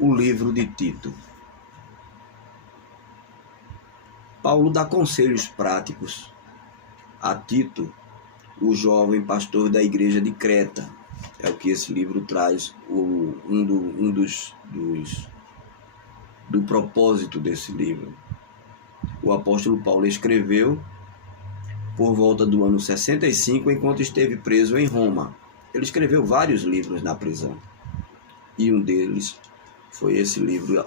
o livro de Tito. Paulo dá conselhos práticos a Tito, o jovem pastor da igreja de Creta. É o que esse livro traz, do propósito desse livro. O apóstolo Paulo escreveu por volta do ano 65, enquanto esteve preso em Roma. Ele escreveu vários livros na prisão. E um deles foi esse livro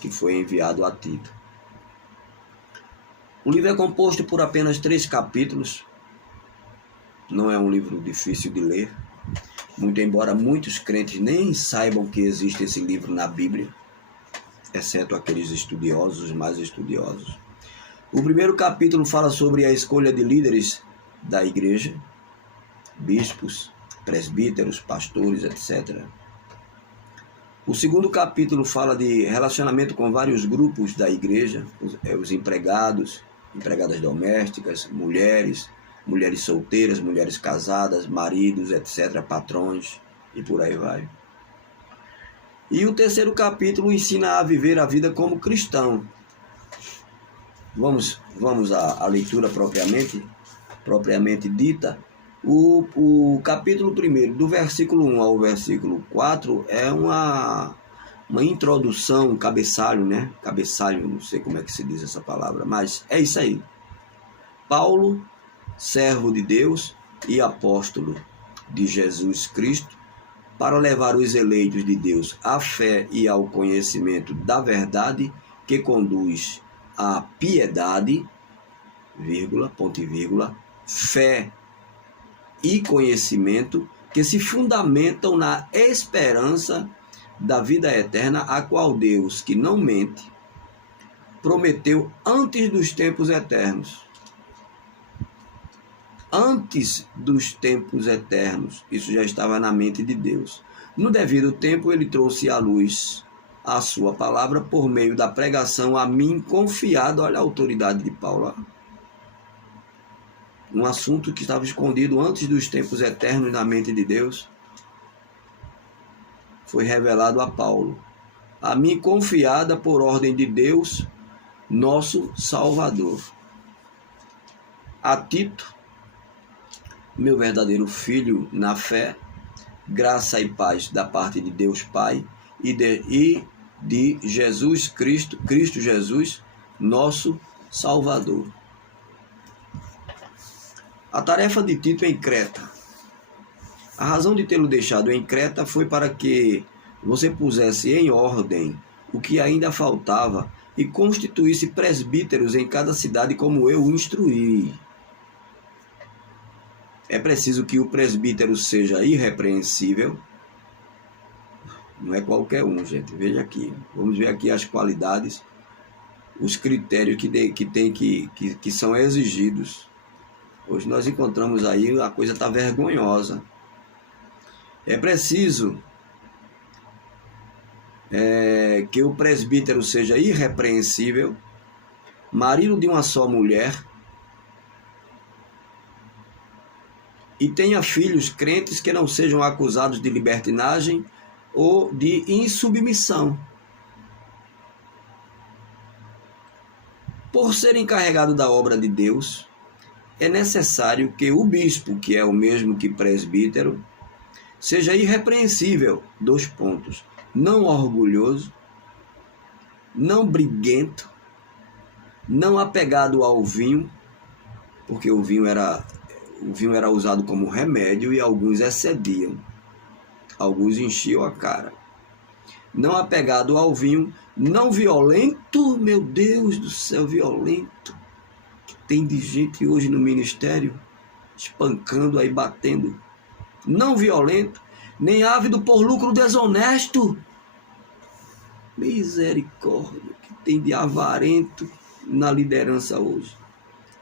que foi enviado a Tito. O livro é composto por apenas 3 capítulos. Não é um livro difícil de ler. Muito embora muitos crentes nem saibam que existe esse livro na Bíblia, exceto aqueles estudiosos, os mais estudiosos. O primeiro capítulo fala sobre a escolha de líderes da igreja, bispos, presbíteros, pastores, etc. O segundo capítulo fala de relacionamento com vários grupos da igreja, os empregados, empregadas domésticas, mulheres solteiras, mulheres casadas, maridos, etc., patrões, e por aí vai. E o terceiro capítulo ensina a viver a vida como cristão. Vamos à leitura propriamente dita. O capítulo 1, do versículo 1 ao versículo 4, é uma introdução, um cabeçalho, né? Cabeçalho, não sei como é que se diz essa palavra, mas é isso aí. Paulo, servo de Deus e apóstolo de Jesus Cristo, para levar os eleitos de Deus à fé e ao conhecimento da verdade que conduz à piedade, ponto e vírgula, fé e conhecimento que se fundamentam na esperança da vida eterna, a qual Deus, que não mente, prometeu antes dos tempos eternos. Antes dos tempos eternos, isso já estava na mente de Deus. No devido tempo, ele trouxe à luz a sua palavra por meio da pregação a mim confiada. Olha a autoridade de Paulo. Um assunto que estava escondido antes dos tempos eternos na mente de Deus, foi revelado a Paulo. A mim confiada por ordem de Deus, nosso Salvador. A Tito, meu verdadeiro filho na fé, graça e paz da parte de Deus Pai e de Jesus Cristo Jesus, nosso Salvador. A tarefa de Tito em Creta. A razão de tê-lo deixado em Creta foi para que você pusesse em ordem o que ainda faltava e constituísse presbíteros em cada cidade como eu o instruí. É preciso que o presbítero seja irrepreensível. Não é qualquer um, gente. Veja aqui. Vamos ver aqui as qualidades, os critérios que são exigidos. Hoje nós encontramos aí, a coisa está vergonhosa. É preciso que o presbítero seja irrepreensível, marido de uma só mulher, e tenha filhos crentes que não sejam acusados de libertinagem ou de insubmissão. Por ser encarregado da obra de Deus, é necessário que o bispo, que é o mesmo que presbítero, seja irrepreensível, não orgulhoso, não briguento, não apegado ao vinho, porque o vinho era usado como remédio e alguns excediam, alguns enchiam a cara. Não apegado ao vinho, não violento, meu Deus do céu, violento. Tem de gente hoje no ministério espancando aí, batendo. Não violento, nem ávido por lucro desonesto. Misericórdia, que tem de avarento na liderança hoje.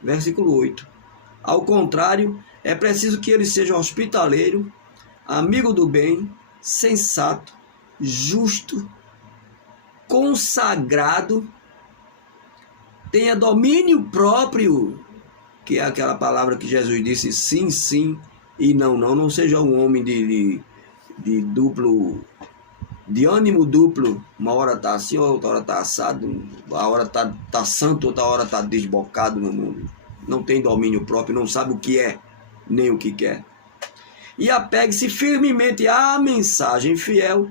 Versículo 8. Ao contrário, é preciso que ele seja hospitaleiro, amigo do bem, sensato, justo, consagrado, tenha domínio próprio, que é aquela palavra que Jesus disse sim, sim e não, não. Não seja um homem de de ânimo duplo, uma hora está assim, outra hora está assado, a hora tá santo, outra hora está desbocado no mundo. Não tem domínio próprio, não sabe o que é, nem o que quer. E apegue-se firmemente à mensagem fiel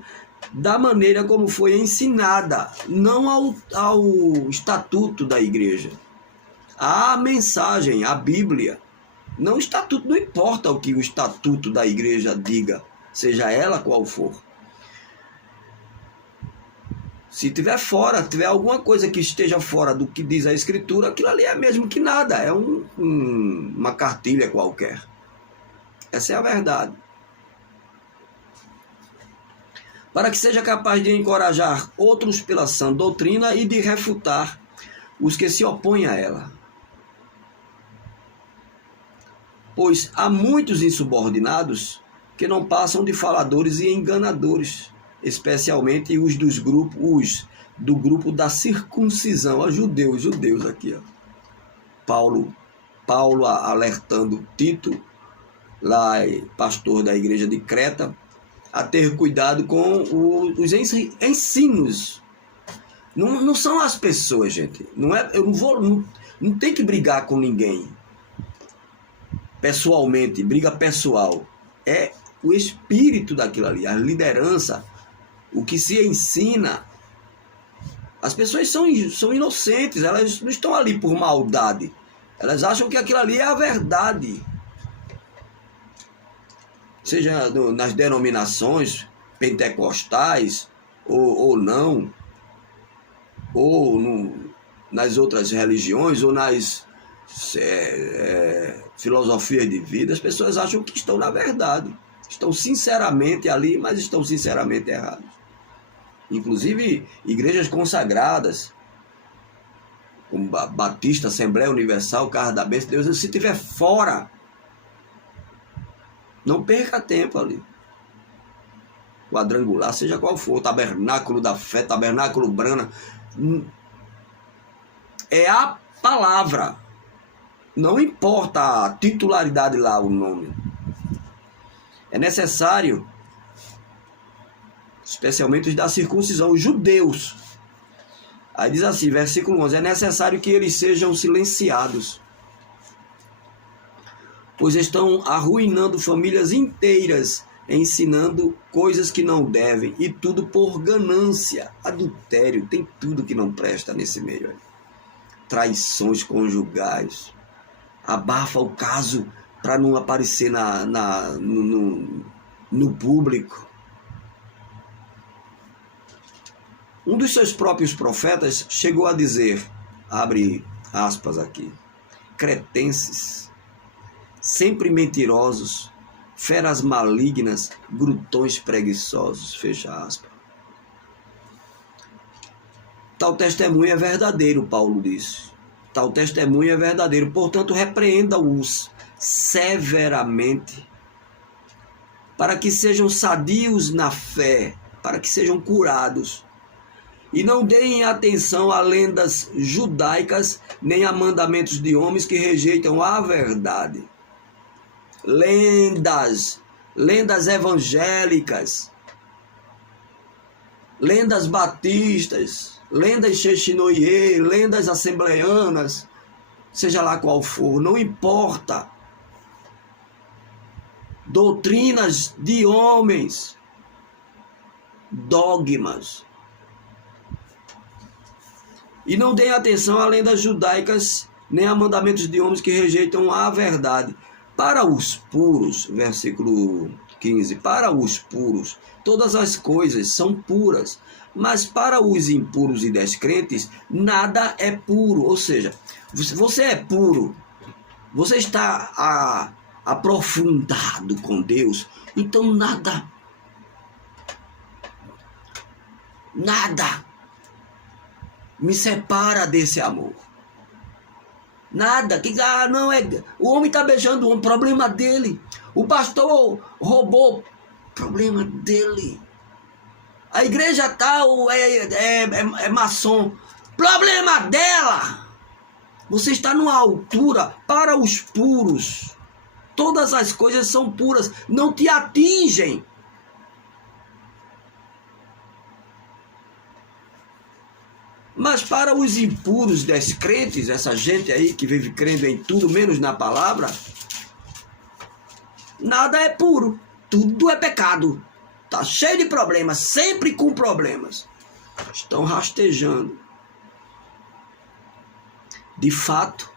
da maneira como foi ensinada, não ao estatuto da igreja. A mensagem, a Bíblia. Não o estatuto, não importa o que o estatuto da igreja diga, seja ela qual for. Se tiver fora, tiver alguma coisa que esteja fora do que diz a Escritura, aquilo ali é mesmo que nada, é uma cartilha qualquer. Essa é a verdade. Para que seja capaz de encorajar outros pela sã doutrina e de refutar os que se opõem a ela. Pois há muitos insubordinados que não passam de faladores e enganadores, especialmente os do grupo da circuncisão, os judeus aqui, ó. Paulo alertando Tito, lá pastor da igreja de Creta, a ter cuidado com os ensinos. Não são as pessoas, gente. Não tem que brigar com ninguém pessoalmente, briga pessoal. É o espírito daquilo ali, a liderança, o que se ensina. As pessoas são inocentes, elas não estão ali por maldade. Elas acham que aquilo ali é a verdade. Seja nas denominações pentecostais ou não, ou nas outras religiões, ou nas filosofias de vida, as pessoas acham que estão na verdade. Estão sinceramente ali, mas estão sinceramente errados. Inclusive, igrejas consagradas, como Batista, Assembleia Universal, Casa da Bênção, Deus, se estiver fora, não perca tempo ali. Quadrangular, seja qual for, Tabernáculo da Fé, Tabernáculo Brana, é a palavra. Não importa a titularidade lá, o nome. É necessário, especialmente os da circuncisão, os judeus. Aí diz assim, versículo 11, é necessário que eles sejam silenciados, pois estão arruinando famílias inteiras, ensinando coisas que não devem, e tudo por ganância, adultério, tem tudo que não presta nesse meio aí. Traições conjugais, abafa o caso para não aparecer no público. Um dos seus próprios profetas chegou a dizer, abre aspas aqui, cretenses, sempre mentirosos, feras malignas, glutões preguiçosos, fecha aspas. Tal testemunho é verdadeiro, Paulo disse. Tal testemunho é verdadeiro, portanto, repreenda-os severamente, para que sejam sadios na fé, para que sejam curados. E não deem atenção a lendas judaicas, nem a mandamentos de homens que rejeitam a verdade. Lendas evangélicas, lendas batistas, lendas xexinoye, lendas assembleianas, seja lá qual for, não importa. Doutrinas de homens, dogmas. E não deem atenção a lendas judaicas, nem a mandamentos de homens que rejeitam a verdade. Para os puros, versículo 15, para os puros, todas as coisas são puras, mas para os impuros e descrentes, nada é puro. Ou seja, você é puro, você está aprofundado com Deus, então nada me separa desse amor. Nada, não é. O homem está beijando o homem, problema dele. O pastor roubou, problema dele. A igreja tal é maçom, problema dela. Você está numa altura para os puros. Todas as coisas são puras, não te atingem. Mas para os impuros descrentes, essa gente aí que vive crendo em tudo menos na palavra, nada é puro, tudo é pecado. Está cheio de problemas, sempre com problemas. Estão rastejando. De fato,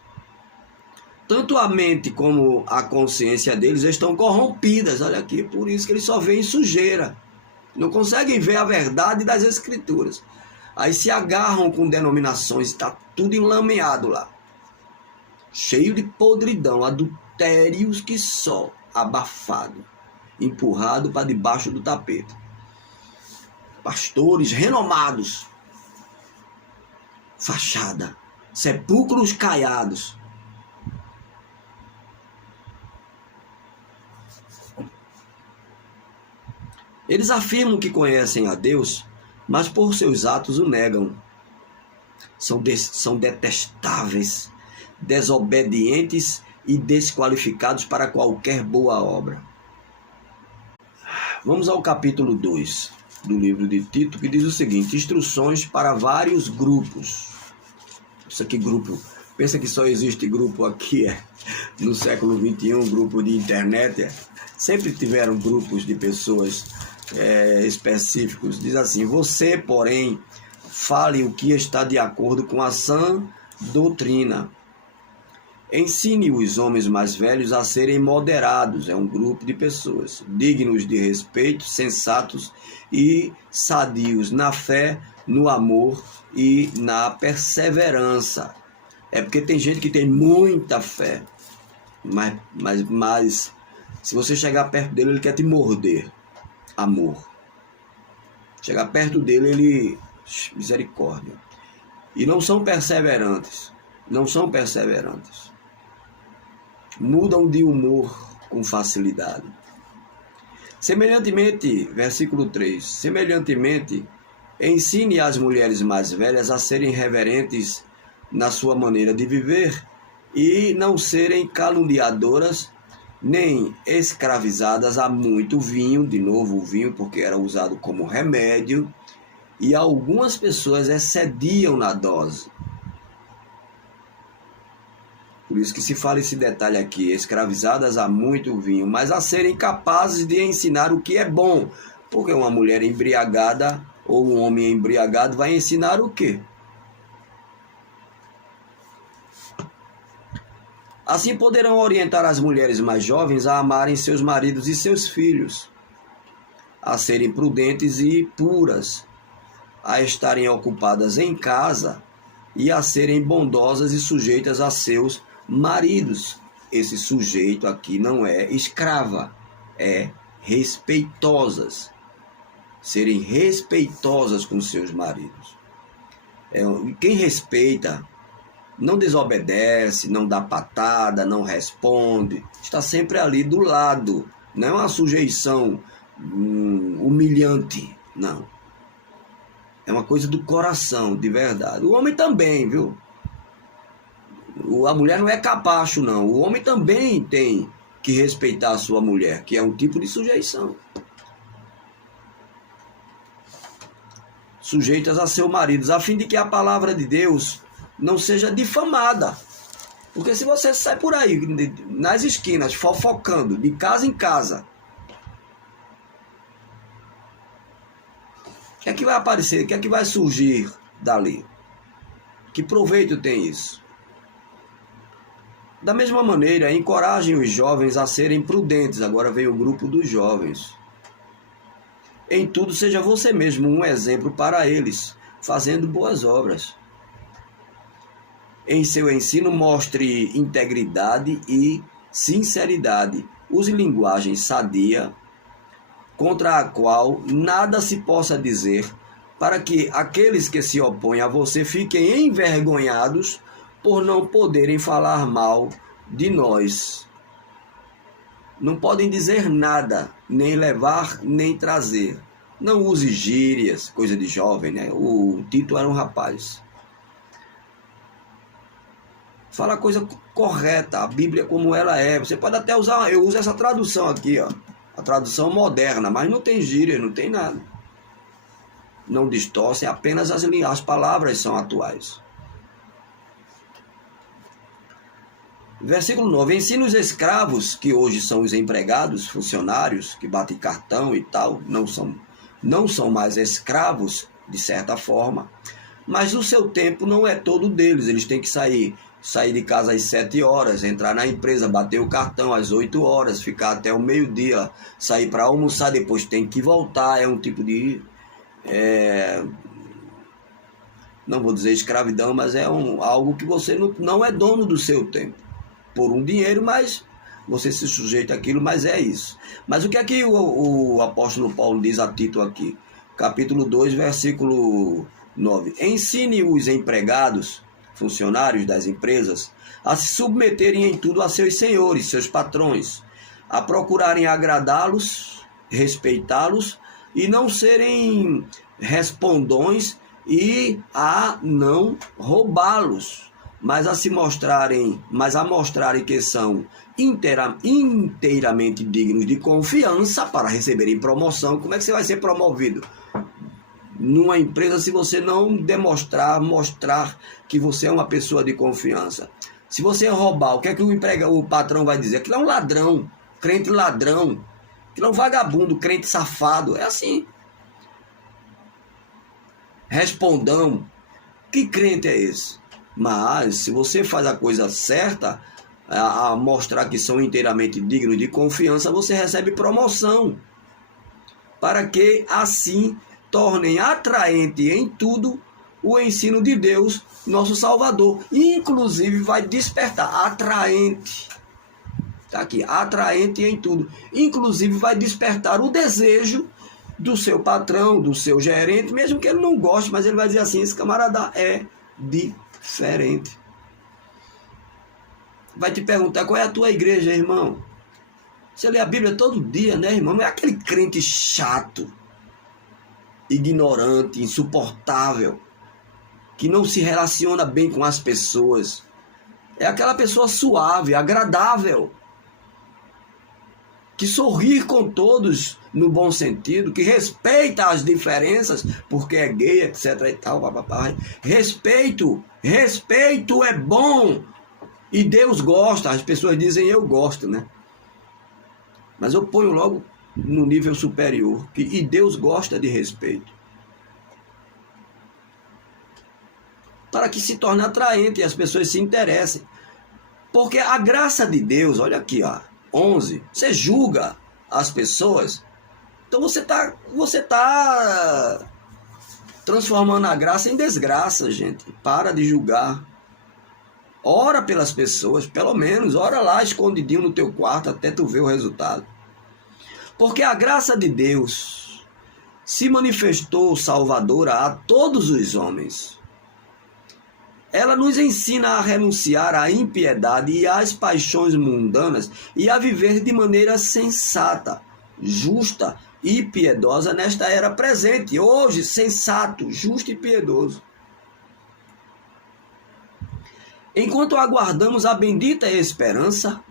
tanto a mente como a consciência deles estão corrompidas. Olha aqui, por isso que eles só veem sujeira. Não conseguem ver a verdade das Escrituras. Aí se agarram com denominações, está tudo enlameado lá. Cheio de podridão, adultérios que só, abafado, empurrado para debaixo do tapete. Pastores renomados, fachada, sepulcros caiados. Eles afirmam que conhecem a Deus, mas por seus atos o negam. São detestáveis, desobedientes e desqualificados para qualquer boa obra. Vamos ao capítulo 2 do livro de Tito, que diz o seguinte: instruções para vários grupos. Isso aqui, grupo, pensa que só existe grupo aqui no século XXI, grupo de internet. Sempre tiveram grupos de pessoas específicos. Diz assim: você, porém, fale o que está de acordo com a sã doutrina. Ensine os homens mais velhos a serem moderados, é um grupo de pessoas, dignos de respeito, sensatos e sadios na fé, no amor e na perseverança. É porque tem gente que tem muita fé, mas se você chegar perto dele, ele quer te morder. Amor. Chegar perto dele, ele... misericórdia. E não são perseverantes. Não são perseverantes. Mudam de humor com facilidade. Semelhantemente, versículo 3, semelhantemente, ensine as mulheres mais velhas a serem reverentes na sua maneira de viver e não serem caluniadoras, nem escravizadas a muito vinho, de novo o vinho porque era usado como remédio, e algumas pessoas excediam na dose. Por isso que se fala esse detalhe aqui, escravizadas a muito vinho, mas a serem capazes de ensinar o que é bom. Porque uma mulher embriagada ou um homem embriagado vai ensinar o quê? Assim poderão orientar as mulheres mais jovens a amarem seus maridos e seus filhos, a serem prudentes e puras, a estarem ocupadas em casa e a serem bondosas e sujeitas a seus maridos. Esse sujeito aqui não é escrava, é respeitosas. Serem respeitosas com seus maridos. Quem respeita não desobedece, não dá patada, não responde, está sempre ali do lado. Não é uma sujeição humilhante, não. É uma coisa do coração, de verdade. O homem também, viu? A mulher não é capacho, não. O homem também tem que respeitar a sua mulher, que é um tipo de sujeição. Sujeitas a seus maridos, a fim de que a palavra de Deus não seja difamada. Porque se você sai por aí, nas esquinas, fofocando, de casa em casa, o que é que vai aparecer? O que é que vai surgir dali? Que proveito tem isso? Da mesma maneira, encorajem os jovens a serem prudentes. Agora vem o grupo dos jovens. Em tudo, seja você mesmo um exemplo para eles, fazendo boas obras. Em seu ensino, mostre integridade e sinceridade. Use linguagem sadia, contra a qual nada se possa dizer, para que aqueles que se opõem a você fiquem envergonhados por não poderem falar mal de nós. Não podem dizer nada, nem levar, nem trazer. Não use gírias, coisa de jovem, né? O Tito era um rapaz. Fala a coisa correta, a Bíblia como ela é. Você pode até usar, eu uso essa tradução aqui, ó, a tradução moderna, mas não tem gíria, não tem nada. não distorcem, apenas as palavras são atuais. Versículo 9. Ensina os escravos, que hoje são os empregados, funcionários, que batem cartão e tal, não são mais escravos, de certa forma, mas o seu tempo não é todo deles. Eles têm que sair de casa às 7 horas, entrar na empresa, bater o cartão às 8 horas, ficar até o meio-dia, sair para almoçar, depois tem que voltar. É um tipo de... não vou dizer escravidão, mas é algo que você não é dono do seu tempo. Por um dinheiro, mas você se sujeita àquilo, mas é isso. Mas o que é que o apóstolo Paulo diz a Tito aqui? Capítulo 2, versículo 9. Ensine os empregados, funcionários das empresas, a se submeterem em tudo a seus senhores, seus patrões, a procurarem agradá-los, respeitá-los e não serem respondões e a não roubá-los, mas a mostrarem que são inteiramente dignos de confiança para receberem promoção. Como é que você vai ser promovido numa empresa se você não mostrar que você é uma pessoa de confiança? Se você roubar, o que é que o patrão vai dizer? Aquilo é um ladrão, crente ladrão, aquilo é um vagabundo, crente safado. É assim. Respondão. Que crente é esse? Mas se você faz a coisa certa, a mostrar que são inteiramente dignos de confiança, você recebe promoção, para que assim tornem atraente em tudo o ensino de Deus, nosso Salvador. Inclusive vai despertar, atraente, está aqui, atraente em tudo. Inclusive vai despertar o desejo do seu patrão, do seu gerente, mesmo que ele não goste, mas ele vai dizer assim: esse camarada é diferente. Vai te perguntar: qual é a tua igreja, irmão? Você lê a Bíblia todo dia, né, irmão? Não é aquele crente chato, ignorante, insuportável, que não se relaciona bem com as pessoas. É aquela pessoa suave, agradável, que sorri com todos no bom sentido, que respeita as diferenças, porque é gay, etc e tal, papapá. Respeito é bom, e Deus gosta. As pessoas dizem eu gosto, né? Mas eu ponho logo no nível superior, e Deus gosta de respeito, para que se torne atraente e as pessoas se interessem. Porque a graça de Deus, olha aqui, ó, 11, você julga as pessoas, então você tá transformando a graça em desgraça, gente. Para de julgar. Ora pelas pessoas, pelo menos, ora lá escondidinho no teu quarto até tu ver o resultado. Porque a graça de Deus se manifestou salvadora a todos os homens. Ela nos ensina a renunciar à impiedade e às paixões mundanas e a viver de maneira sensata, justa e piedosa nesta era presente. Hoje, sensato, justo e piedoso. Enquanto aguardamos a bendita esperança,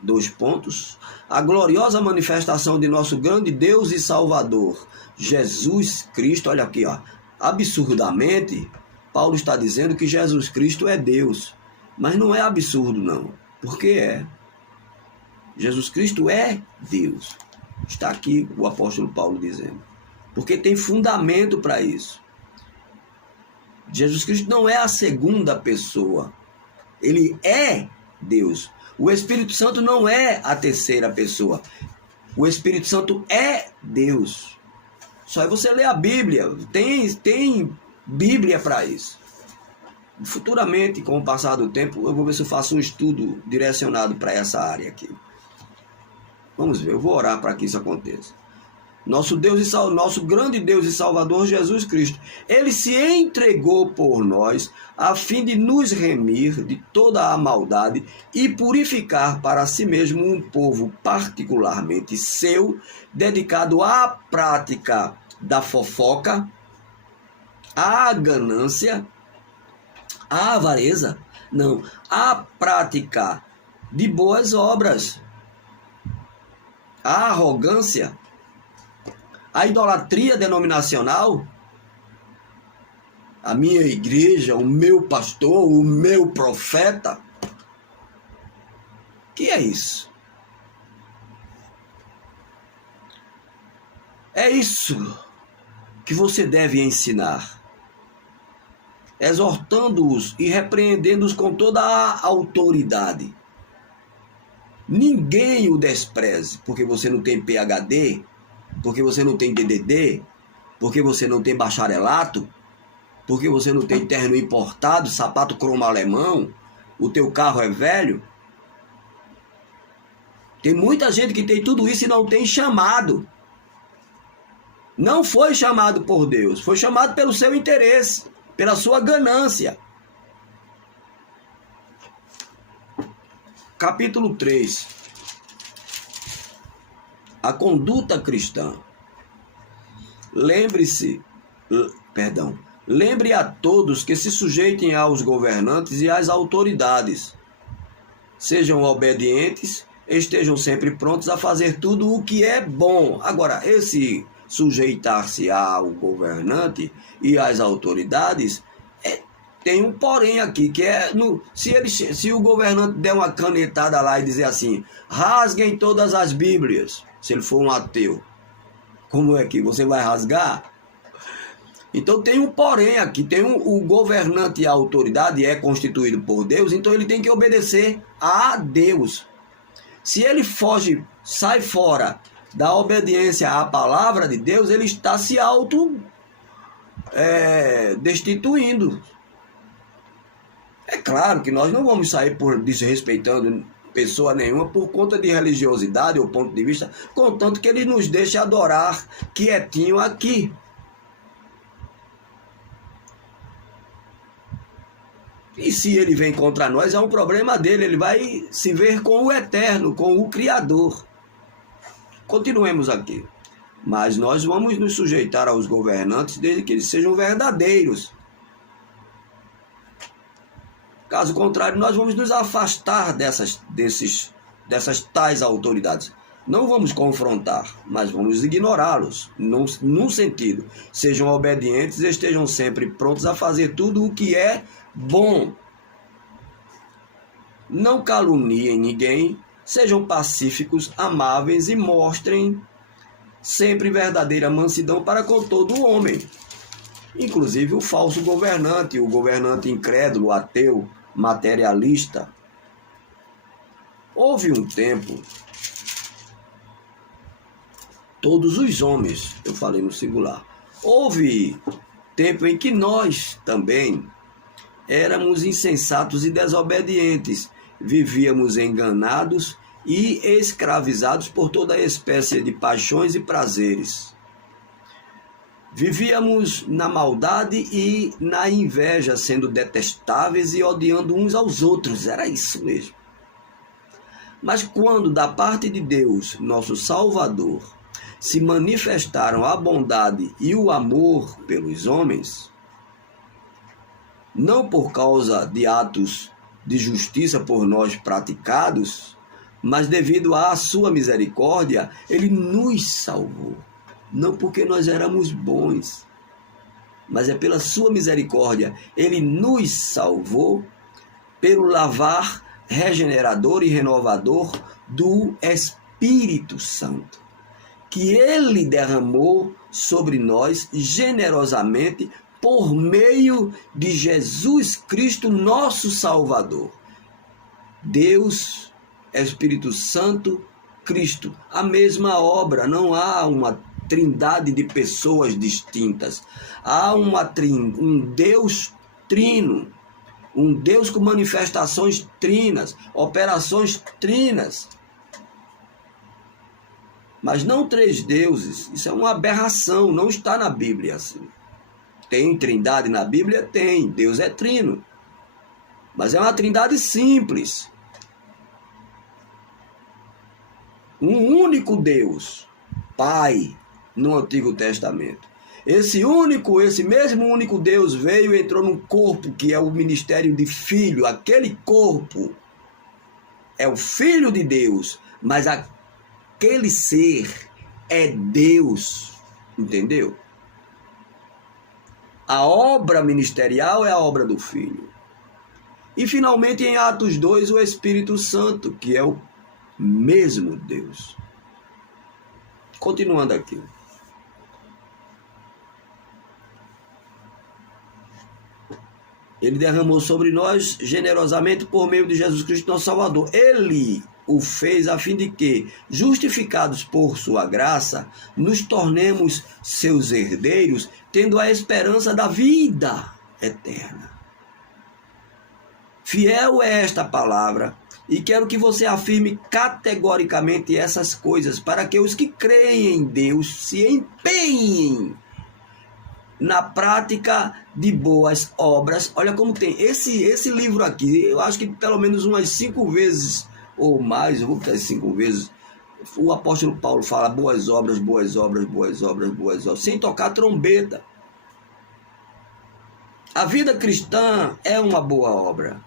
a gloriosa manifestação de nosso grande Deus e Salvador, Jesus Cristo. Olha aqui, ó, absurdamente, Paulo está dizendo que Jesus Cristo é Deus, mas não é absurdo não, porque é. Jesus Cristo é Deus. Está aqui o apóstolo Paulo dizendo, porque tem fundamento para isso. Jesus Cristo não é a segunda pessoa, ele é Deus. O Espírito Santo não é a terceira pessoa, o Espírito Santo é Deus. Só é você ler a Bíblia, tem Bíblia para isso. Futuramente, com o passar do tempo, eu vou ver se eu faço um estudo direcionado para essa área aqui. Vamos ver, eu vou orar para que isso aconteça. Nosso grande Deus e Salvador Jesus Cristo, ele se entregou por nós a fim de nos remir de toda a maldade e purificar para si mesmo um povo particularmente seu, dedicado à prática da fofoca, à ganância, à avareza, não, à prática de boas obras, à arrogância, à idolatria denominacional, a minha igreja, o meu pastor, o meu profeta. Que é isso? É isso que você deve ensinar, exortando-os e repreendendo-os com toda a autoridade. Ninguém o despreze, porque você não tem PhD, porque você não tem DDD, porque você não tem bacharelato, porque você não tem terno importado, sapato cromo alemão, o teu carro é velho. Tem muita gente que tem tudo isso e não tem chamado. Não foi chamado por Deus, foi chamado pelo seu interesse, pela sua ganância. Capítulo 3. A conduta cristã. Lembre a todos que se sujeitem aos governantes e às autoridades. Sejam obedientes, estejam sempre prontos a fazer tudo o que é bom. Agora, esse sujeitar-se ao governante e às autoridades, tem um porém aqui, que é, se o governante der uma canetada lá e dizer assim, rasguem todas as Bíblias, se ele for um ateu, como é que você vai rasgar? Então tem um porém aqui, o governante e a autoridade é constituído por Deus, então ele tem que obedecer a Deus. Se ele foge, sai fora da obediência à palavra de Deus, ele está se destituindo. É claro que nós não vamos sair por desrespeitando pessoa nenhuma por conta de religiosidade ou ponto de vista, contanto que ele nos deixe adorar quietinho aqui. E se ele vem contra nós, é um problema dele, ele vai se ver com o Eterno, com o Criador. Continuemos aqui. Mas nós vamos nos sujeitar aos governantes desde que eles sejam verdadeiros. Caso contrário, nós vamos nos afastar dessas tais autoridades. Não vamos confrontar, mas vamos ignorá-los, num sentido. Sejam obedientes e estejam sempre prontos a fazer tudo o que é bom. Não caluniem ninguém, sejam pacíficos, amáveis e mostrem sempre verdadeira mansidão para com todo o homem. Inclusive o falso governante, o governante incrédulo, ateu, materialista. Houve um tempo, todos os homens, eu falei no singular, houve tempo em que nós também éramos insensatos e desobedientes, vivíamos enganados e escravizados por toda espécie de paixões e prazeres. Vivíamos na maldade e na inveja, sendo detestáveis e odiando uns aos outros. Era isso mesmo. Mas quando da parte de Deus, nosso Salvador, se manifestaram a bondade e o amor pelos homens, não por causa de atos de justiça por nós praticados, mas devido à sua misericórdia, ele nos salvou. Não porque nós éramos bons, mas é pela sua misericórdia. Ele nos salvou pelo lavar regenerador e renovador do Espírito Santo, que ele derramou sobre nós generosamente por meio de Jesus Cristo, nosso Salvador. Deus, Espírito Santo, Cristo, a mesma obra, não há uma trindade de pessoas distintas. Há um Deus trino, um Deus com manifestações trinas, operações trinas. Mas não três deuses, isso é uma aberração, não está na Bíblia assim. Tem trindade na Bíblia? Tem, Deus é trino. Mas é uma trindade simples. Um único Deus, Pai, no Antigo Testamento. Esse mesmo único Deus veio e entrou num corpo que é o ministério de filho. Aquele corpo é o Filho de Deus, mas aquele ser é Deus, entendeu? A obra ministerial é a obra do Filho. E finalmente em Atos 2, o Espírito Santo, que é o mesmo Deus. Continuando aqui. Ele derramou sobre nós generosamente por meio de Jesus Cristo, nosso Salvador. Ele o fez a fim de que, justificados por sua graça, nos tornemos seus herdeiros, tendo a esperança da vida eterna. Fiel é esta palavra, e quero que você afirme categoricamente essas coisas, para que os que creem em Deus se empenhem na prática de boas obras. Olha como tem esse livro aqui, eu acho que pelo menos umas 5 vezes ou mais, eu vou botar 5 vezes, o apóstolo Paulo fala boas obras, boas obras, boas obras, boas obras, sem tocar trombeta. A vida cristã é uma boa obra.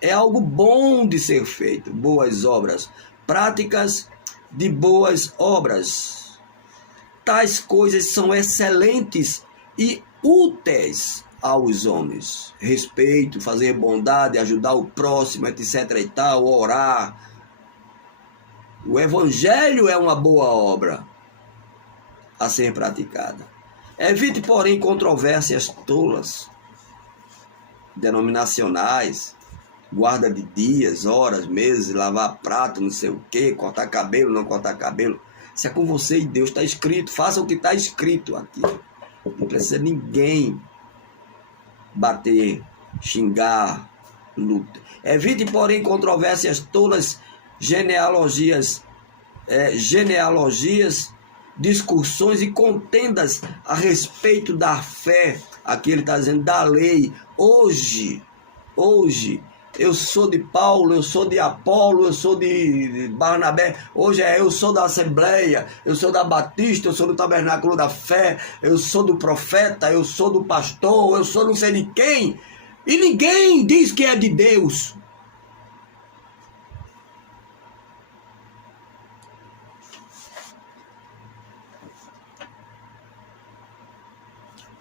É algo bom de ser feito, boas obras, práticas de boas obras. Tais coisas são excelentes e úteis aos homens. Respeito, fazer bondade, ajudar o próximo, etc. e tal, orar. O evangelho é uma boa obra a ser praticada. Evite, porém, controvérsias tolas, denominacionais, guarda de dias, horas, meses, lavar prato, não sei o quê, cortar cabelo, não cortar cabelo. Se é com você e Deus, está escrito, faça o que está escrito aqui. Não precisa ninguém bater, xingar, luta. Evite, porém, controvérsias tolas, genealogias, discussões e contendas a respeito da fé. Aqui ele está dizendo da lei. Hoje, eu sou de Paulo, eu sou de Apolo, eu sou de Barnabé. Hoje eu sou da Assembleia, eu sou da Batista, eu sou do Tabernáculo da Fé, eu sou do profeta, eu sou do pastor, eu sou não sei de quem. E ninguém diz que é de Deus.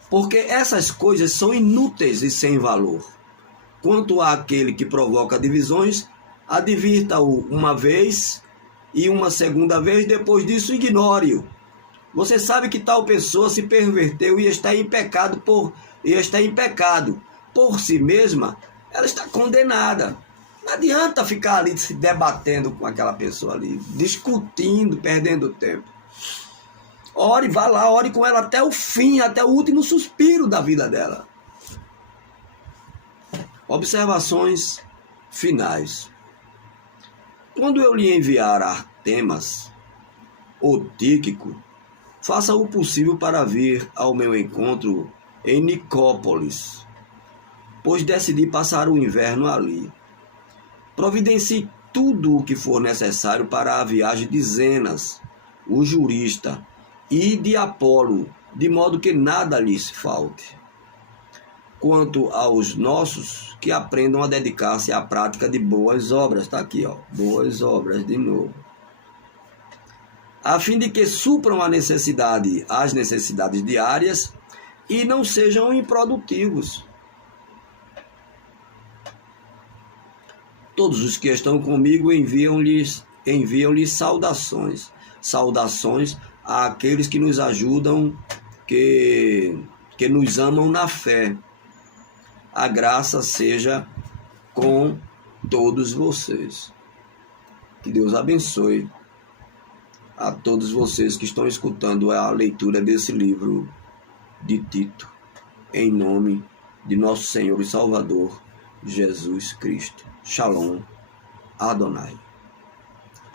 Porque essas coisas são inúteis e sem valor. Quanto àquele que provoca divisões, advirta-o uma vez e uma segunda vez, depois disso ignore-o. Você sabe que tal pessoa se perverteu e está em pecado por si mesma, ela está condenada. Não adianta ficar ali se debatendo com aquela pessoa ali, discutindo, perdendo tempo. Ore, vá lá, ore com ela até o fim, até o último suspiro da vida dela. Observações finais. Quando eu lhe enviar Artemas ou Tíquico, faça o possível para vir ao meu encontro em Nicópolis, pois decidi passar o inverno ali. Providencie tudo o que for necessário para a viagem de Zenas, o jurista, e de Apolo, de modo que nada lhes falte. Quanto aos nossos, que aprendam a dedicar-se à prática de boas obras. Está aqui, ó, boas obras de novo. A fim de que supram as necessidades diárias e não sejam improdutivos. Todos os que estão comigo enviam-lhes saudações. Saudações àqueles que nos ajudam, que nos amam na fé. A graça seja com todos vocês. Que Deus abençoe a todos vocês que estão escutando a leitura desse livro de Tito, em nome de nosso Senhor e Salvador, Jesus Cristo. Shalom, Adonai.